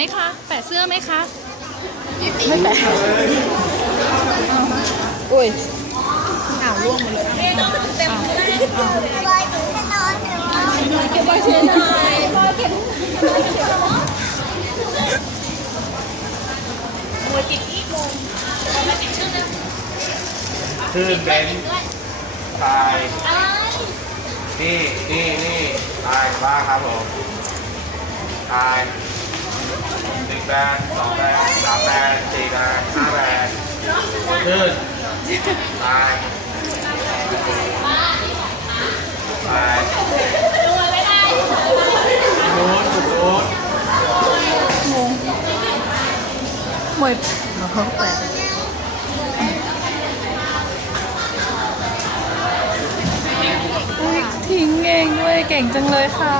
ไหมคะ แปะเสื้อไหมคะ ไม่แปะอุ้ยอ้าวล่วงมาเลยบอยถึงจะนอนแต่ว่าเก็บไว้เฉยหน่อยบอยเก็บขึ้นเบนซ์ตายนี่นี่นี่ตายบ้างครับผมตาย หนึ่งแบนสองแบนสามแบนสี่แบนห้าแบนขึ้นตายตายรูดรูดหมวยแปะอุ๊ยทิ้งเองด้วยเก่งจังเลยค่ะ